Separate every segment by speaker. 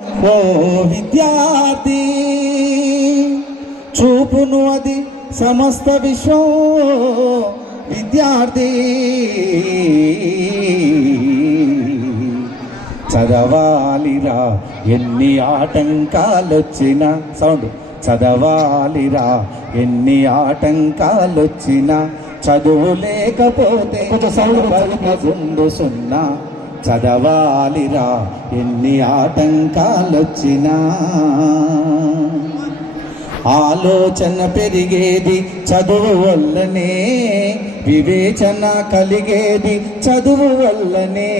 Speaker 1: ఓ విద్యార్థి చూపును అది సమస్త విశ్వం. విద్యార్థి చదవాలిరా ఎన్ని ఆటంకాలొచ్చినా. సౌండ్. చదవాలిరా ఎన్ని ఆటంకాలొచ్చినా. చదువు లేకపోతే
Speaker 2: కొంచెం
Speaker 1: గుండు సున్నా. చదవాలిరా ఎన్ని ఆటంకాలొచ్చినా. ఆలోచన పెరిగేది చదువు వల్లనే వివేచన కలిగేది చదువు వల్లనే.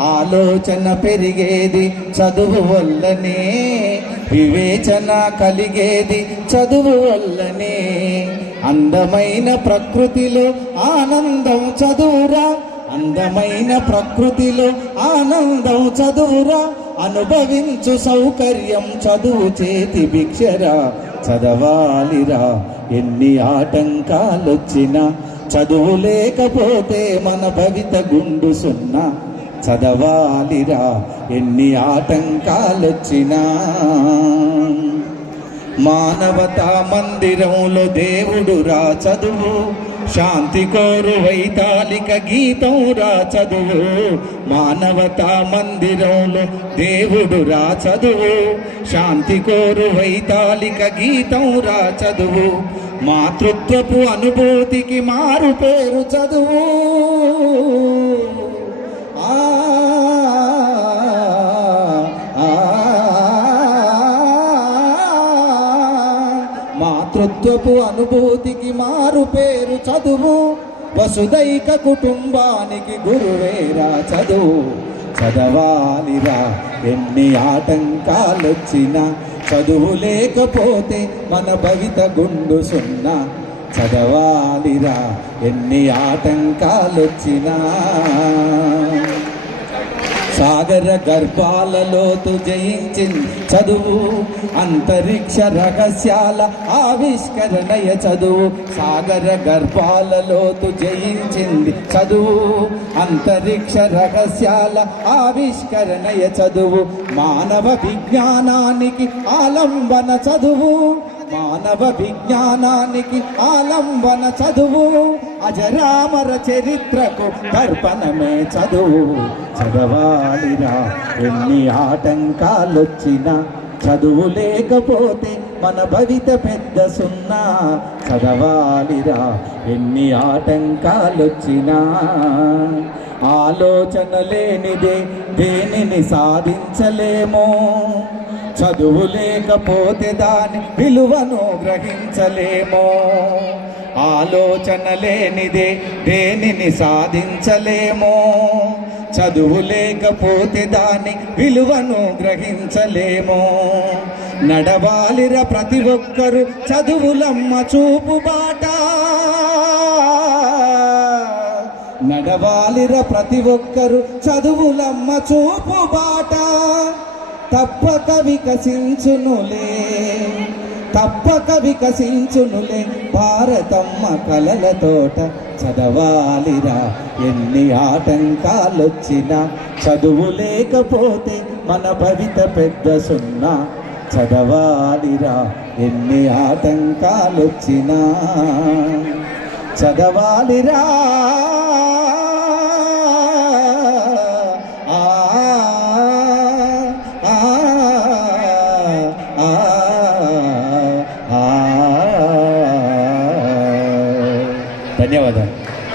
Speaker 1: ఆలోచన పెరిగేది చదువు వల్లనే వివేచన కలిగేది చదువు వల్లనే. అందమైన ప్రకృతిలో ఆనందం చదువురా అందమైన ప్రకృతిలో ఆనందం చదువురా అనుభవించు సౌకర్యం చదువు చేతి భిక్షరా. చదవాలిరా ఎన్ని ఆటంకాలొచ్చినా చదువు లేకపోతే మన భవిత గుండు సున్నా. చదవాలిరా ఎన్ని ఆటంకాలొచ్చినా. మానవతా మందిరంలో దేవుడు రా చదువు. శాంతి కోరు వైతాళిక గీతం రా చదువు మానవతా మందిరంలో దేవుడు రా చదువు శాంతి కోరు వైతాళిక గీతం రా చదువు మాతృత్వపు అనుభూతికి మారు పేరు చదువు. మాతృత్వపు అనుభూతికి మారు పేరు చదువు. వసుదైక కుటుంబానికి గురువేరా చదువు. చదవాలిరా ఎన్ని ఆటంకాలొచ్చినా. చదువు లేకపోతే మన భవిత గుండు సున్నా. చదవాలిరా ఎన్ని ఆటంకాలొచ్చినా. సాగర గర్భాలలోతు జయించింది చదువు అంతరిక్ష రహస్యాల ఆవిష్కరణయ చదువు. సాగర గర్భాలలోతు జయించింది చదువు అంతరిక్ష రహస్యాల ఆవిష్కరణయ చదువు. మానవ విజ్ఞానానికి ఆలంబన చదువు. మానవ విజ్ఞానానికి ఆలంబన చదువు. అజరామర చరిత్రకు దర్పణమే చదువు. చదవాలిరా ఎన్ని ఆటంకాలొచ్చినా చదువు లేకపోతే మన భవిత పెద్ద సున్నా. చదవాలిరా ఎన్ని ఆటంకాలొచ్చినా. ఆలోచన లేనిదే దేనిని సాధించలేమో. చదువు లేకపోతే దాని విలువను గ్రహించలేమో. ఆలోచన లేనిదే దేనిని సాధించలేమో. చదువు లేకపోతే దాని విలువను గ్రహించలేమో. నడవాలిర ప్రతి ఒక్కరు చదువులమ్మ చూపు బాట. నడవాలిర ప్రతి ఒక్కరు చదువులమ్మ చూపు బాట. తప్పక వికసించునులే. తప్పక వికసించునులే భారతమ్మ కలల తోట. చదవాలిరా ఎన్ని ఆటంకాలొచ్చినా. చదువు లేకపోతే మన భవిత పెద్ద సున్నా. చదవాలిరా ఎన్ని ఆటంకాలొచ్చినా. చదవాలిరా.